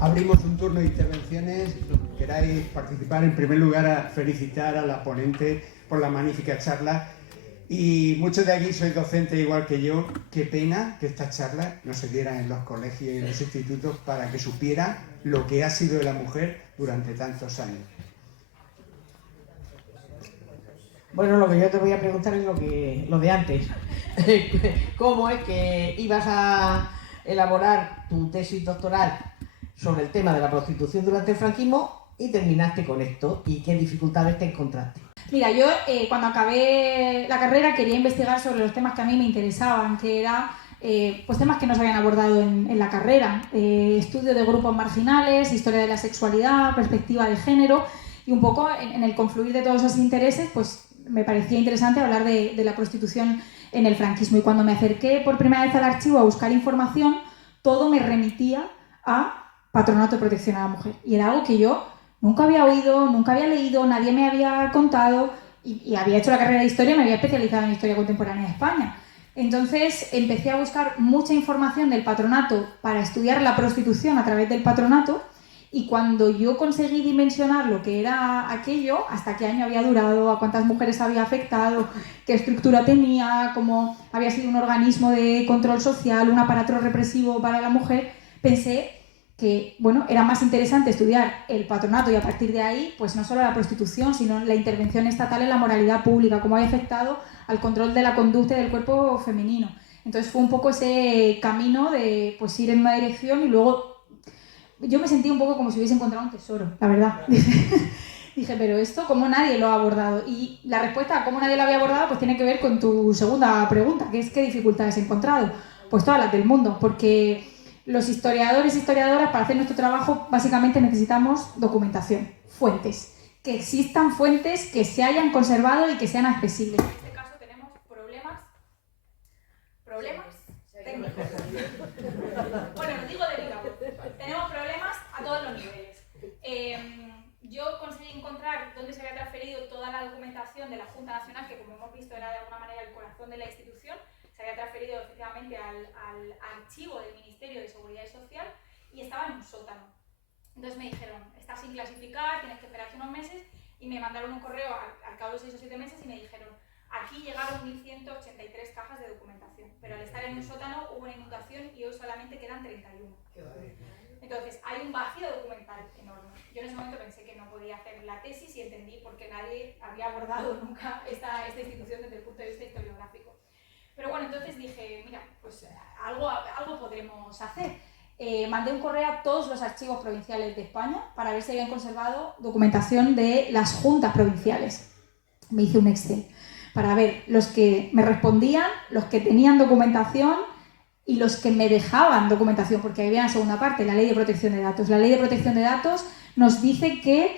Abrimos un turno de intervenciones. Queráis participar, en primer lugar, a felicitar a la ponente por la magnífica charla. Y muchos de aquí sois docentes igual que yo. Qué pena que estas charlas no se dieran en los colegios y en los institutos para que supieran lo que ha sido de la mujer durante tantos años. Bueno, lo que yo te voy a preguntar es lo de antes. ¿Cómo es que ibas a elaborar tu tesis doctoral sobre el tema de la prostitución durante el franquismo y terminaste con esto? ¿Y qué dificultades te encontraste? Mira, yo cuando acabé la carrera quería investigar sobre los temas que a mí me interesaban, que eran pues temas que no se habían abordado en la carrera. Estudio de grupos marginales, historia de la sexualidad, perspectiva de género, y un poco en el confluir de todos esos intereses, pues me parecía interesante hablar de la prostitución en el franquismo. Y cuando me acerqué por primera vez al archivo a buscar información, todo me remitía a Patronato de Protección a la Mujer. Y era algo que yo nunca había oído, nunca había leído, nadie me había contado, y había hecho la carrera de Historia, me había especializado en Historia Contemporánea de España. Entonces empecé a buscar mucha información del patronato para estudiar la prostitución a través del patronato, y cuando yo conseguí dimensionar lo que era aquello, hasta qué año había durado, a cuántas mujeres había afectado, qué estructura tenía, cómo había sido un organismo de control social, un aparato represivo para la mujer, pensé que bueno, era más interesante estudiar el patronato y a partir de ahí, pues no solo la prostitución, sino la intervención estatal en la moralidad pública, cómo había afectado al control de la conducta y del cuerpo femenino. Entonces fue un poco ese camino de pues ir en una dirección, y luego yo me sentí un poco como si hubiese encontrado un tesoro, la verdad. Dije, pero esto, ¿cómo nadie lo ha abordado? Y la respuesta a cómo nadie lo había abordado pues tiene que ver con tu segunda pregunta, que es ¿qué dificultades he encontrado? Pues todas las del mundo, porque los historiadores y historiadoras, para hacer nuestro trabajo, básicamente necesitamos documentación, fuentes. Que existan fuentes que se hayan conservado y que sean accesibles. En este caso tenemos problemas técnicos. Bueno, digo delicados. Tenemos problemas a todos los niveles. Yo conseguí encontrar dónde se había transferido toda la documentación de la Junta Nacional, que como hemos visto era de alguna manera el corazón de la institución. Se había transferido efectivamente al archivo del Ministerio de Seguridad Social y estaba en un sótano. Entonces me dijeron, está sin clasificar, tienes que esperar unos meses, y me mandaron un correo al cabo de 6 o 7 meses y me dijeron, aquí llegaron 1.183 cajas de documentación, pero al estar en un sótano hubo una inundación y hoy solamente quedan 31. Entonces hay un vacío documental enorme. Yo en ese momento pensé que no podía hacer la tesis y entendí por qué nadie había abordado nunca esta institución desde el punto de vista historiográfico. Pero bueno, entonces dije, mira, pues algo podremos hacer. Mandé un correo a todos los archivos provinciales de España para ver si habían conservado documentación de las juntas provinciales. Me hice un Excel para ver los que me respondían, los que tenían documentación y los que me dejaban documentación, porque había una segunda parte, la Ley de Protección de Datos. La Ley de Protección de Datos nos dice que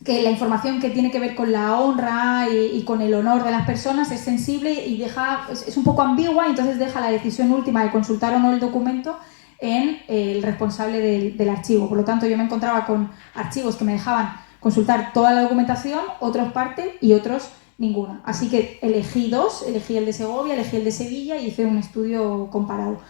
la información que tiene que ver con la honra y con el honor de las personas es sensible y es un poco ambigua, y entonces deja la decisión última de consultar o no el documento en el responsable del archivo. Por lo tanto, yo me encontraba con archivos que me dejaban consultar toda la documentación, otros parte y otros ninguna. Así que elegí dos, elegí el de Segovia, elegí el de Sevilla y hice un estudio comparado.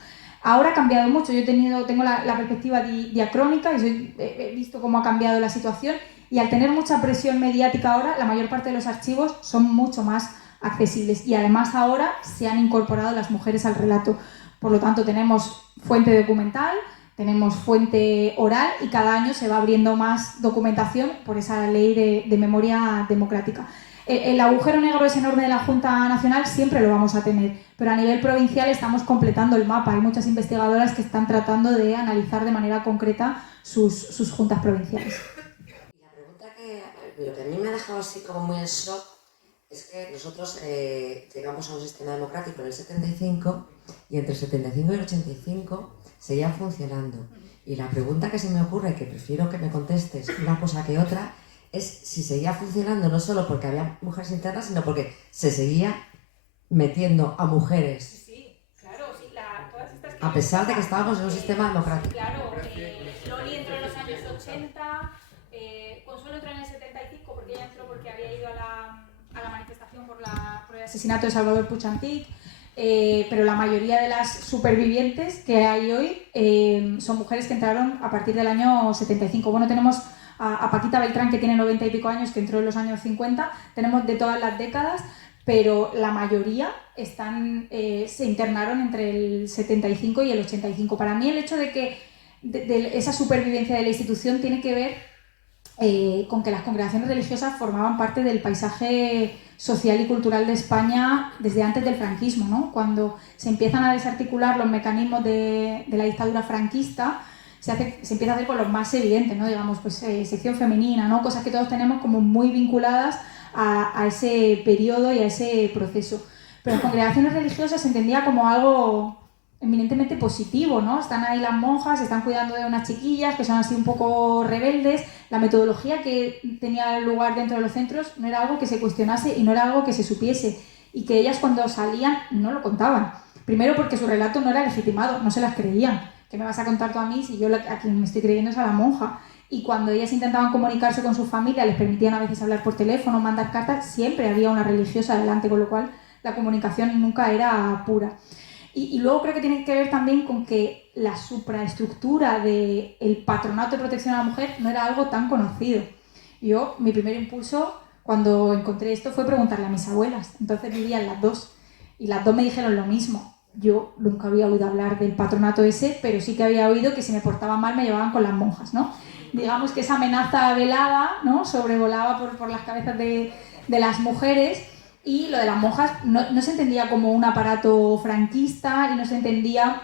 Ahora ha cambiado mucho, yo tengo la perspectiva diacrónica y he visto cómo ha cambiado la situación, y al tener mucha presión mediática ahora, la mayor parte de los archivos son mucho más accesibles, y además ahora se han incorporado las mujeres al relato. Por lo tanto, tenemos fuente documental, tenemos fuente oral, y cada año se va abriendo más documentación por esa ley de memoria democrática. El agujero negro es enorme de la Junta Nacional, siempre lo vamos a tener, pero a nivel provincial estamos completando el mapa. Hay muchas investigadoras que están tratando de analizar de manera concreta sus juntas provinciales. La pregunta lo que a mí me ha dejado así como muy en shock es que nosotros llegamos a un sistema democrático en el 75 y entre el 75 y el 85 seguía funcionando. Y la pregunta que se me ocurre, que prefiero que me contestes una cosa que otra, es si seguía funcionando no solo porque había mujeres internas, sino porque se seguía metiendo a mujeres. Sí, claro, sí, todas estas a pesar de que estábamos en un sistema democrático. Claro, Loli entró en los años 80, Consuelo entró en el 75 porque ella entró porque había ido a la manifestación por el asesinato de Salvador Puig Antich. pero la mayoría de las supervivientes que hay hoy son mujeres que entraron a partir del año 75. Bueno, tenemos a Paquita Beltrán, que tiene 90 y pico años, que entró en los años 50, tenemos de todas las décadas, pero la mayoría se internaron entre el 75 y el 85. Para mí el hecho de que de esa supervivencia de la institución tiene que ver con que las congregaciones religiosas formaban parte del paisaje social y cultural de España desde antes del franquismo, ¿no? Cuando se empiezan a desarticular los mecanismos de la dictadura franquista, se empieza a hacer con los más evidentes, ¿no? Digamos, pues sección femenina, ¿no? Cosas que todos tenemos como muy vinculadas a ese periodo y a ese proceso. Pero en congregaciones religiosas se entendía como algo eminentemente positivo, ¿no? Están ahí las monjas, están cuidando de unas chiquillas que son así un poco rebeldes. La metodología que tenía lugar dentro de los centros no era algo que se cuestionase y no era algo que se supiese, y que ellas cuando salían no lo contaban. Primero porque su relato no era legitimado, no se las creían. ¿Qué me vas a contar tú a mí si yo a quien me estoy creyendo es a la monja? Y cuando ellas intentaban comunicarse con su familia, les permitían a veces hablar por teléfono, mandar cartas, siempre había una religiosa delante, con lo cual la comunicación nunca era pura. Y luego creo que tiene que ver también con que la supraestructura del patronato de protección a la mujer no era algo tan conocido. Mi primer impulso cuando encontré esto fue preguntarle a mis abuelas. Entonces vivían las dos y las dos me dijeron lo mismo. Yo nunca había oído hablar del patronato ese, pero sí que había oído que si me portaba mal me llevaban con las monjas, ¿no? Digamos que esa amenaza velada, ¿no?, sobrevolaba por las cabezas de las mujeres. Y lo de las monjas no se entendía como un aparato franquista y no se entendía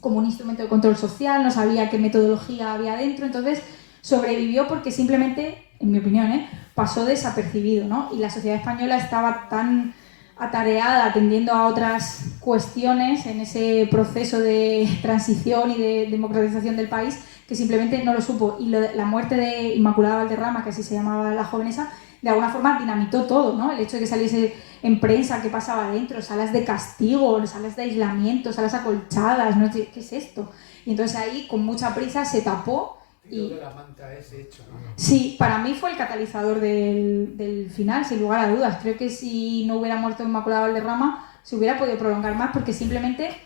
como un instrumento de control social, no sabía qué metodología había dentro, entonces sobrevivió porque simplemente, en mi opinión, pasó desapercibido, ¿no? Y la sociedad española estaba tan atareada atendiendo a otras cuestiones en ese proceso de transición y de democratización del país que simplemente no lo supo. Y la muerte de Inmaculada Valderrama, que así se llamaba la joven esa, de alguna forma dinamitó todo, ¿no? El hecho de que saliese en prensa qué pasaba dentro, salas de castigo, salas de aislamiento, salas acolchadas, ¿no? ¿Qué es esto? Y entonces ahí, con mucha prisa, se tapó. Y de la manta ese hecho, ¿no? Sí, para mí fue el catalizador del final, sin lugar a dudas. Creo que si no hubiera muerto Inmaculada Valderrama, se hubiera podido prolongar más, porque simplemente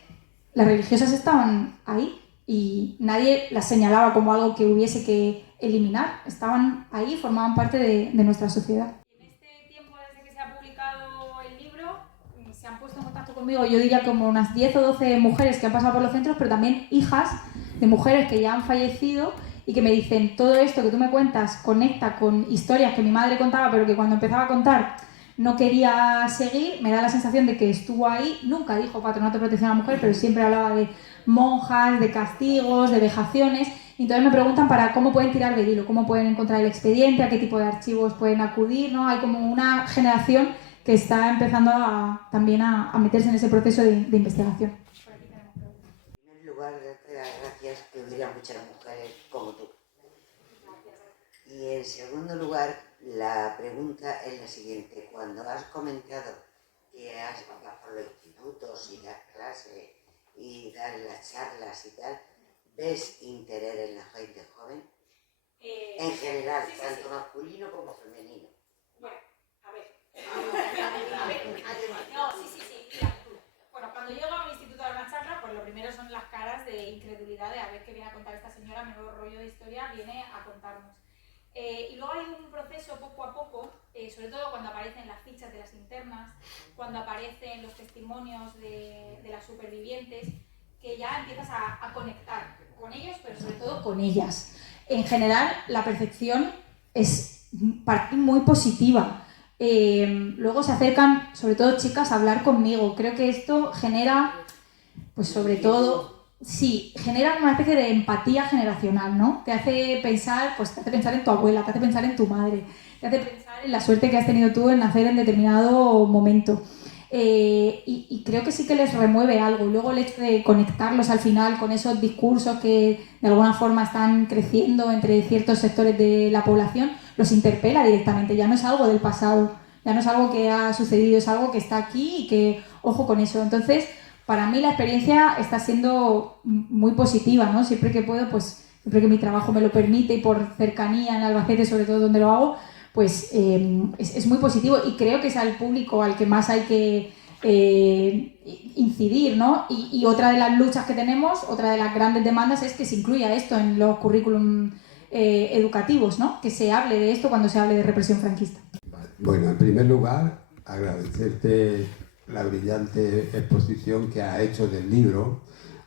las religiosas estaban ahí y nadie las señalaba como algo que hubiese que eliminar. Estaban ahí, formaban parte de nuestra sociedad. En este tiempo, desde que se ha publicado el libro, se han puesto en contacto conmigo, yo diría como unas 10 o 12 mujeres que han pasado por los centros, pero también hijas de mujeres que ya han fallecido y que me dicen: todo esto que tú me cuentas conecta con historias que mi madre contaba, pero que cuando empezaba a contar no quería seguir. Me da la sensación de que estuvo ahí, nunca dijo patronato de protección a la mujer, pero siempre hablaba de monjas, de castigos, de vejaciones. Y entonces me preguntan para cómo pueden tirar del hilo, cómo pueden encontrar el expediente, a qué tipo de archivos pueden acudir, ¿no? Hay como una generación que está empezando también a meterse en ese proceso de investigación. En primer lugar, darte las gracias que hubiera muchas mujeres como tú. Y en segundo lugar, la pregunta es la siguiente. Cuando has comentado que has pasado por los institutos y das clases y das las charlas y tal, ¿ves interés en la gente joven? En general, sí, tanto masculino como femenino. Bueno, a ver. No, sí. Mira, bueno, cuando llego a un instituto a una charla, pues lo primero son las caras de incredulidad de a ver qué viene a contar esta señora, menudo rollo de historia viene a contarnos. Y luego hay un proceso poco a poco, sobre todo cuando aparecen las fichas de las internas, cuando aparecen los testimonios de las supervivientes, que ya empiezas a conectar con ellos, pero sobre todo con ellas. En general, la percepción es para mí muy positiva. Luego se acercan, sobre todo chicas, a hablar conmigo. Creo que esto genera, pues sobre todo, sí, genera una especie de empatía generacional, ¿no? Te hace pensar en tu abuela, te hace pensar en tu madre, te hace pensar en la suerte que has tenido tú en nacer en determinado momento. Y creo que sí que les remueve algo. Luego el hecho de conectarlos al final con esos discursos que de alguna forma están creciendo entre ciertos sectores de la población, los interpela directamente. Ya no es algo del pasado, ya no es algo que ha sucedido, es algo que está aquí y que, ojo con eso. Entonces, para mí la experiencia está siendo muy positiva, ¿no? Siempre que puedo, pues siempre que mi trabajo me lo permite y por cercanía en Albacete, sobre todo donde lo hago, pues es muy positivo, y creo que es al público al que más hay que incidir, ¿no? Y otra de las luchas que tenemos, otra de las grandes demandas es que se incluya esto en los currículum educativos, ¿no? Que se hable de esto cuando se hable de represión franquista. Bueno, en primer lugar, agradecerte la brillante exposición que has hecho del libro,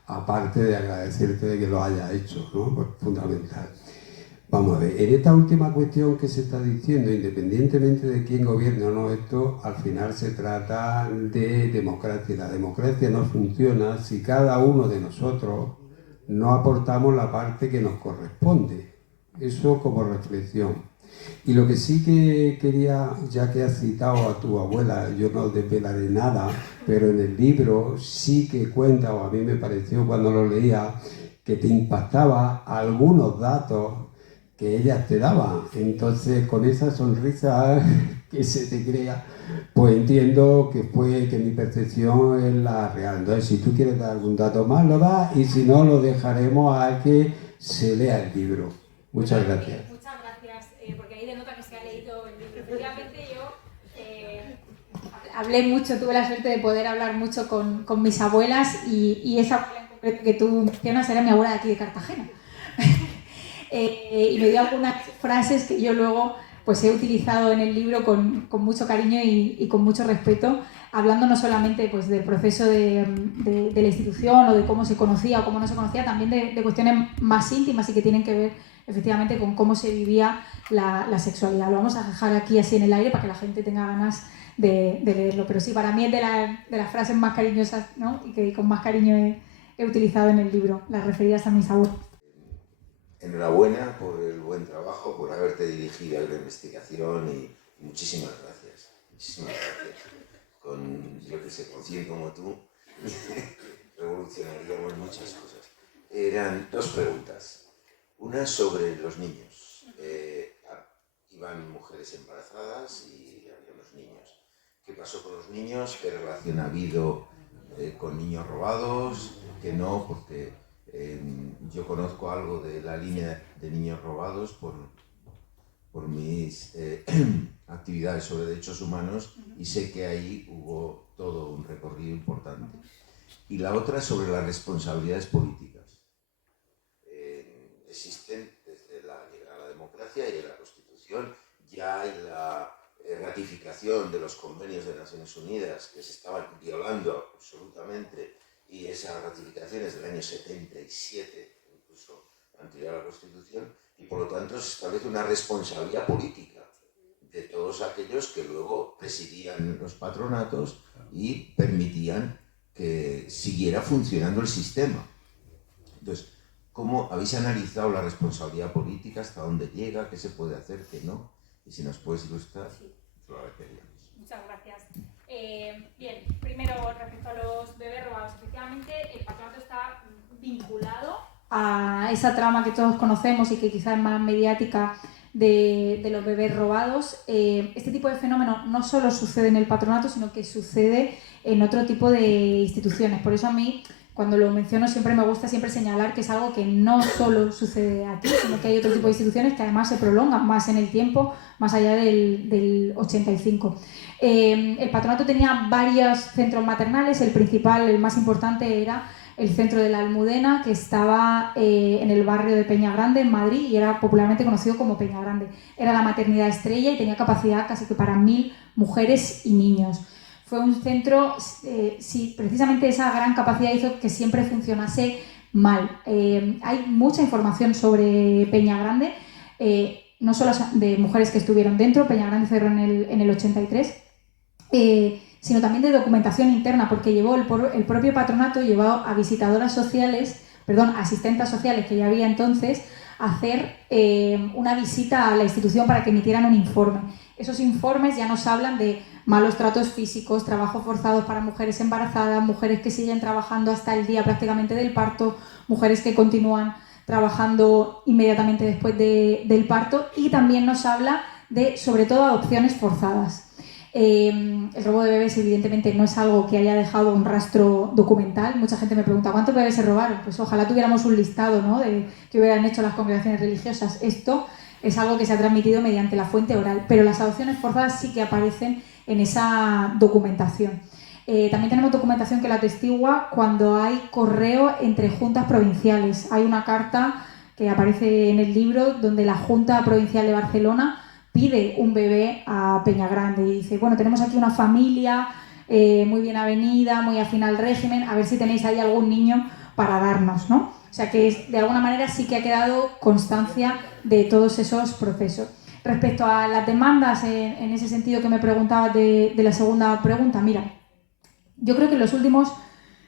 aparte de agradecerte de que lo hayas hecho, ¿no? Pues fundamental. Vamos a ver, en esta última cuestión que se está diciendo, independientemente de quién gobierne o no esto, al final se trata de democracia. Y la democracia no funciona si cada uno de nosotros no aportamos la parte que nos corresponde. Eso como reflexión. Y lo que sí que quería, ya que has citado a tu abuela, yo no desvelaré nada, pero en el libro sí que cuenta, o a mí me pareció cuando lo leía, que te impactaba algunos datos que ellas te daban. Entonces, con esa sonrisa que se te crea, pues entiendo que mi percepción es la real. Entonces, si tú quieres dar algún dato más, lo das, y si no, lo dejaremos a que se lea el libro. Muchas gracias. Muchas gracias, porque ahí denota que se ha leído el libro. Efectivamente, yo hablé mucho, tuve la suerte de poder hablar mucho con mis abuelas, y esa abuela en concreto que tú mencionas era mi abuela de aquí de Cartagena. Y me dio algunas frases que yo luego pues he utilizado en el libro con mucho cariño y con mucho respeto, hablando no solamente pues del proceso de la institución o de cómo se conocía o cómo no se conocía, también de cuestiones más íntimas y que tienen que ver efectivamente con cómo se vivía la sexualidad. Lo vamos a dejar aquí así en el aire para que la gente tenga ganas de leerlo, pero sí, para mí es de las frases más cariñosas, ¿no? Y que con más cariño he utilizado en el libro, las referidas a mis abuelos. Enhorabuena por el buen trabajo, por haberte dirigido a la investigación, y muchísimas gracias. Muchísimas gracias. Yo que sé, con 100 como tú, revolucionaríamos muchas cosas. Eran dos preguntas. Una sobre los niños. Iban mujeres embarazadas y había unos niños. ¿Qué pasó con los niños? ¿Qué relación ha habido con niños robados? Que no, porque yo conozco algo de la línea de niños robados por mis actividades sobre derechos humanos, y sé que ahí hubo todo un recorrido importante. Y la otra sobre las responsabilidades políticas. Existen desde la llegada a la democracia y a la Constitución, ya hay la ratificación de los convenios de Naciones Unidas que se estaban violando absolutamente, y esas ratificaciones del año 77, incluso anterior a la Constitución, y por lo tanto se establece una responsabilidad política de todos aquellos que luego presidían los patronatos y permitían que siguiera funcionando el sistema. Entonces, ¿cómo habéis analizado la responsabilidad política? ¿Hasta dónde llega? ¿Qué se puede hacer? ¿Qué no? Y si nos puedes ilustrar, lo agradeceríamos. Muchas gracias. Bien, primero respecto a los bebés robados, efectivamente el patronato está vinculado a esa trama que todos conocemos y que quizás es más mediática de los bebés robados. Este tipo de fenómeno no solo sucede en el patronato, sino que sucede en otro tipo de instituciones. Por eso a mí, cuando lo menciono, siempre me gusta señalar que es algo que no solo sucede aquí, sino que hay otro tipo de instituciones que además se prolongan más en el tiempo, más allá del 85. El patronato tenía varios centros maternales. El principal, el más importante, era el centro de la Almudena, que estaba en el barrio de Peñagrande, en Madrid, y era popularmente conocido como Peñagrande. Era la maternidad estrella y tenía capacidad casi que para 1000 mujeres y niños. Fue un centro, sí, precisamente esa gran capacidad hizo que siempre funcionase mal. Hay mucha información sobre Peñagrande, no solo de mujeres que estuvieron dentro. Peñagrande cerró en el 83, sino también de documentación interna, porque llevó el propio patronato llevó a visitadoras sociales, asistentas sociales que ya había entonces, a hacer una visita a la institución para que emitieran un informe. Esos informes ya nos hablan de malos tratos físicos, trabajo forzado para mujeres embarazadas, mujeres que siguen trabajando hasta el día prácticamente del parto, mujeres que continúan trabajando inmediatamente después del parto, y también nos habla de, sobre todo, adopciones forzadas. El robo de bebés evidentemente no es algo que haya dejado un rastro documental. Mucha gente me pregunta ¿cuántos bebés se robaron? Pues ojalá tuviéramos un listado, ¿no?, de que hubieran hecho las congregaciones religiosas. Esto es algo que se ha transmitido mediante la fuente oral, pero las adopciones forzadas sí que aparecen en esa documentación. También tenemos documentación que la atestigua cuando hay correo entre juntas provinciales. Hay una carta que aparece en el libro donde la Junta Provincial de Barcelona pide un bebé a Peñagrande y dice, bueno, tenemos aquí una familia muy bien avenida, muy afín al régimen, a ver si tenéis ahí algún niño para darnos, ¿no? O sea que de alguna manera sí que ha quedado constancia de todos esos procesos. Respecto a las demandas, en ese sentido que me preguntabas de la segunda pregunta, mira, yo creo que en los últimos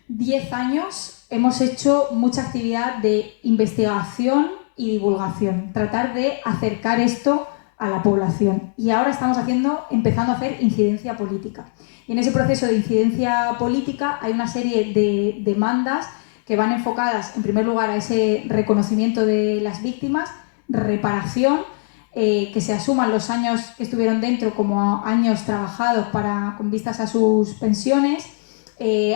10 años hemos hecho mucha actividad de investigación y divulgación, tratar de acercar esto a la población. Y ahora estamos empezando a hacer incidencia política. Y en ese proceso de incidencia política hay una serie de demandas que van enfocadas, en primer lugar, a ese reconocimiento de las víctimas, reparación, que se asuman los años que estuvieron dentro como años trabajados con vistas a sus pensiones,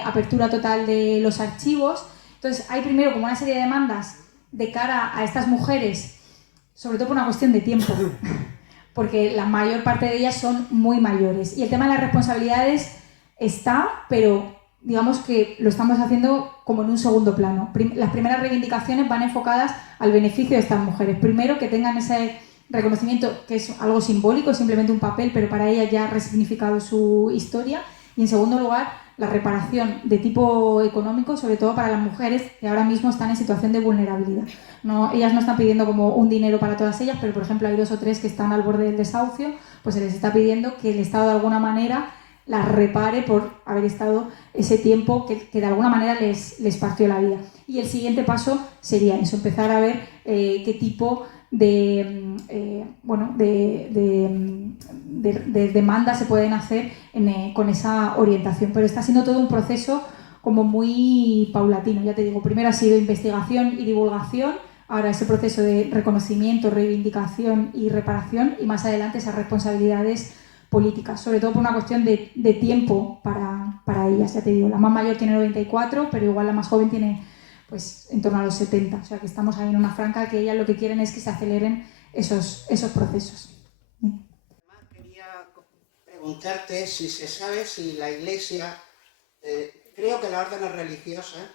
apertura total de los archivos. Entonces hay primero como una serie de demandas de cara a estas mujeres, sobre todo por una cuestión de tiempo, porque la mayor parte de ellas son muy mayores. Y el tema de las responsabilidades está, pero digamos que lo estamos haciendo como en un segundo plano. Las primeras reivindicaciones van enfocadas al beneficio de estas mujeres. Primero, que tengan ese reconocimiento, que es algo simbólico, simplemente un papel, pero para ellas ya ha resignificado su historia. Y en segundo lugar, la reparación de tipo económico, sobre todo para las mujeres que ahora mismo están en situación de vulnerabilidad. Ellas no están pidiendo como un dinero para todas ellas, pero por ejemplo hay 2 o 3 que están al borde del desahucio, pues se les está pidiendo que el Estado de alguna manera las repare por haber estado ese tiempo que de alguna manera les partió la vida. Y el siguiente paso sería eso, empezar a ver qué tipo de demandas se pueden hacer con esa orientación. Pero está siendo todo un proceso como muy paulatino. Ya te digo, primero ha sido investigación y divulgación, ahora ese proceso de reconocimiento, reivindicación y reparación, y más adelante esas responsabilidades políticas, sobre todo por una cuestión de tiempo para ellas. Ya te digo, la más mayor tiene 94, pero igual la más joven tiene pues en torno a los 70. O sea que estamos ahí en una franja que ellas lo que quieren es que se aceleren esos procesos. Además, quería preguntarte si se sabe si la Iglesia, creo que las órdenes religiosas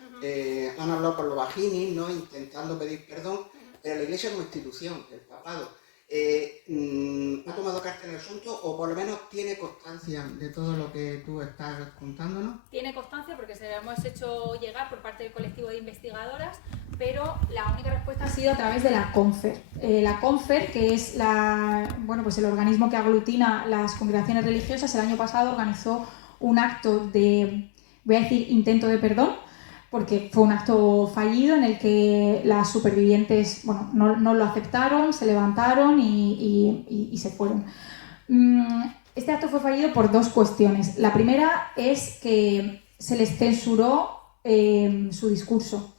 han hablado por los vaginis, ¿no?, intentando pedir perdón, pero la Iglesia como institución, el papado, ¿ha tomado carta en el asunto o por lo menos tiene constancia de todo lo que tú estás contándonos? Tiene constancia porque se lo hemos hecho llegar por parte del colectivo de investigadoras, pero la única respuesta ha sido a través de la CONFER. La CONFER, que es pues el organismo que aglutina las congregaciones religiosas, el año pasado organizó un acto de, voy a decir, intento de perdón, porque fue un acto fallido en el que las supervivientes no lo aceptaron, se levantaron y se fueron. Este acto fue fallido por 2 cuestiones. La primera es que se les censuró su discurso.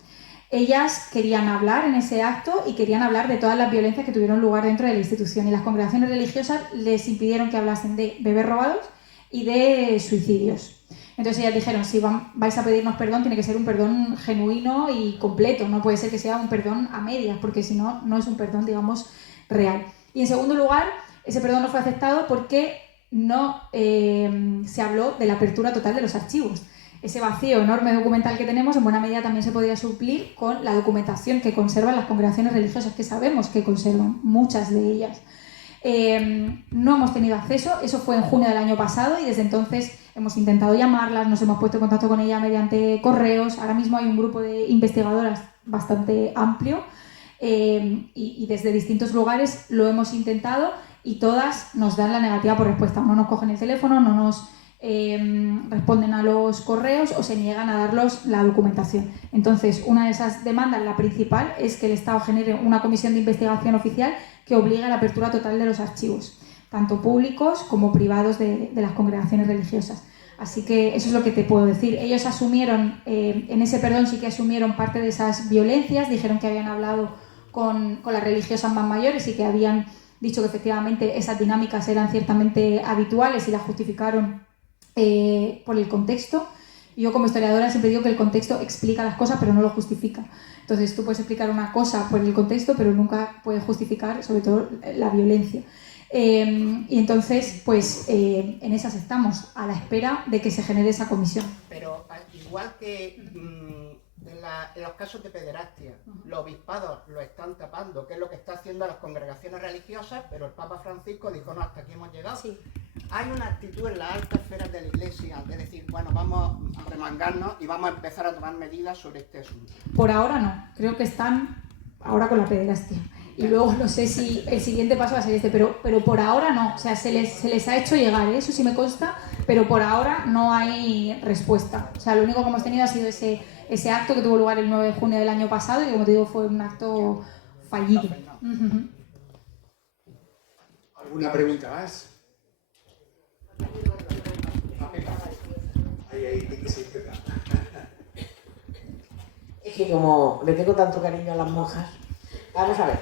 Ellas querían hablar en ese acto y querían hablar de todas las violencias que tuvieron lugar dentro de la institución, y las congregaciones religiosas les impidieron que hablasen de bebés robados y de suicidios. Entonces ellas dijeron, si vais a pedirnos perdón, tiene que ser un perdón genuino y completo, no puede ser que sea un perdón a medias, porque si no, no es un perdón, digamos, real. Y en segundo lugar, ese perdón no fue aceptado porque no se habló de la apertura total de los archivos. Ese vacío enorme documental que tenemos, en buena medida también se podría suplir con la documentación que conservan las congregaciones religiosas, que sabemos que conservan, muchas de ellas. No hemos tenido acceso, eso fue en junio del año pasado, y desde entonces hemos intentado llamarlas, nos hemos puesto en contacto con ellas mediante correos. Ahora mismo hay un grupo de investigadoras bastante amplio y desde distintos lugares lo hemos intentado, y todas nos dan la negativa por respuesta. No nos cogen el teléfono, no nos responden a los correos o se niegan a darlos la documentación. Entonces, una de esas demandas, la principal, es que el Estado genere una comisión de investigación oficial que obligue a la apertura total de los archivos, tanto públicos como privados de las congregaciones religiosas. Así que eso es lo que te puedo decir. Ellos asumieron, en ese perdón sí que asumieron parte de esas violencias, dijeron que habían hablado con las religiosas más mayores y que habían dicho que efectivamente esas dinámicas eran ciertamente habituales y las justificaron por el contexto. Y yo como historiadora siempre digo que el contexto explica las cosas, pero no lo justifica. Entonces tú puedes explicar una cosa por el contexto, pero nunca puedes justificar, sobre todo, la violencia. Y entonces, pues en esas estamos, a la espera de que se genere esa comisión. Pero igual que en los casos de pederastia, los obispados lo están tapando, que es lo que está haciendo las congregaciones religiosas, pero el Papa Francisco dijo, no, hasta aquí hemos llegado. Sí. Hay una actitud en las altas esferas de la Iglesia de decir, bueno, vamos a remangarnos y vamos a empezar a tomar medidas sobre este asunto. Por ahora no, creo que están ahora con la pederastia. Y luego no sé si el siguiente paso va a ser este, pero por ahora no. O sea, se les ha hecho llegar, eso sí me consta, pero por ahora no hay respuesta. O sea, lo único que hemos tenido ha sido ese acto que tuvo lugar el 9 de junio del año pasado y que, como te digo, fue un acto fallido. ¿Alguna pregunta más? Es que como le tengo tanto cariño a las monjas, vamos a ver,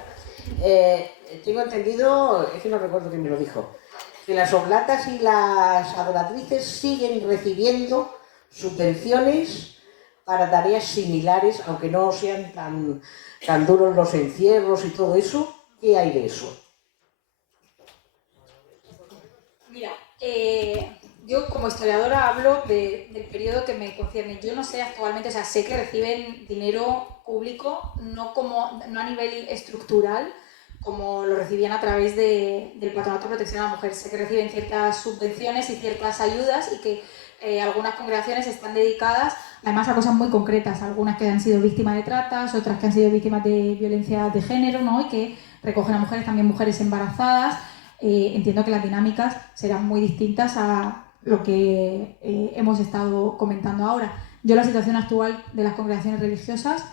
tengo entendido, es que no recuerdo quién me lo dijo, que las oblatas y las adoratrices siguen recibiendo subvenciones para tareas similares, aunque no sean tan duros los encierros y todo eso. ¿Qué hay de eso? Mira, yo como historiadora hablo del periodo que me concierne. Yo no sé actualmente, o sea, sé que reciben dinero público, no a nivel estructural, como lo recibían a través del Patronato de Protección a la Mujer. Sé que reciben ciertas subvenciones y ciertas ayudas y que algunas congregaciones están dedicadas además a cosas muy concretas, algunas que han sido víctimas de tratas, otras que han sido víctimas de violencia de género, ¿no? Y que recogen a mujeres, también mujeres embarazadas. Entiendo que las dinámicas serán muy distintas a lo que hemos estado comentando ahora. Yo la situación actual de las congregaciones religiosas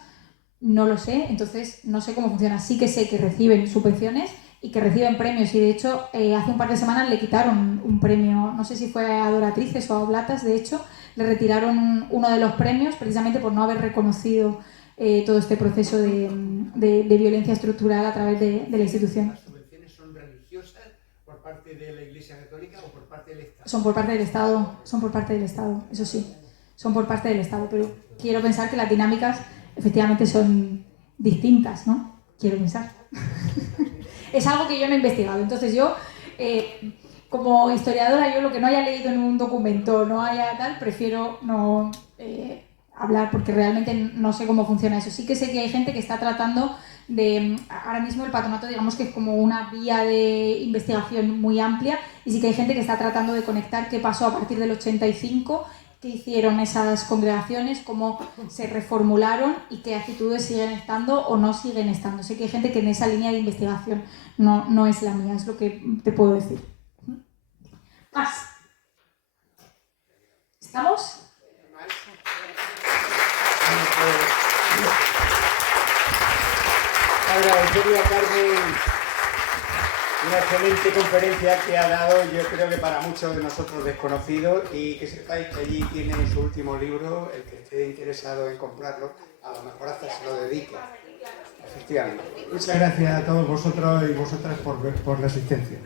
no lo sé, entonces no sé cómo funciona. Sí que sé que reciben subvenciones y que reciben premios, y de hecho hace un par de semanas le quitaron un premio, no sé si fue a adoratrices o a oblatas, de hecho le retiraron uno de los premios precisamente por no haber reconocido todo este proceso de violencia estructural a través de la institución. ¿Las subvenciones son religiosas por parte de la Iglesia Católica o por parte del Estado? Son por parte del Estado, eso sí, son por parte del Estado, pero quiero pensar que las dinámicas efectivamente son distintas, ¿no? Quiero pensar. Es algo que yo no he investigado, entonces yo, como historiadora, yo lo que no haya leído en un documento, no haya tal, prefiero no hablar porque realmente no sé cómo funciona eso. Sí que sé que hay gente que está tratando de, ahora mismo el patronato digamos que es como una vía de investigación muy amplia, y sí que hay gente que está tratando de conectar qué pasó a partir del 85, qué hicieron esas congregaciones, cómo se reformularon y qué actitudes siguen estando o no siguen estando. Sé que hay gente que en esa línea de investigación no es la mía, es lo que te puedo decir. Más. ¿Estamos? Agradecerle a Carmen una excelente conferencia que ha dado, yo creo que para muchos de nosotros desconocidos, y que sepáis que allí tiene su último libro, el que esté interesado en comprarlo, a lo mejor hasta se lo dedica. Efectivamente. Muchas gracias a todos vosotros y vosotras por la asistencia.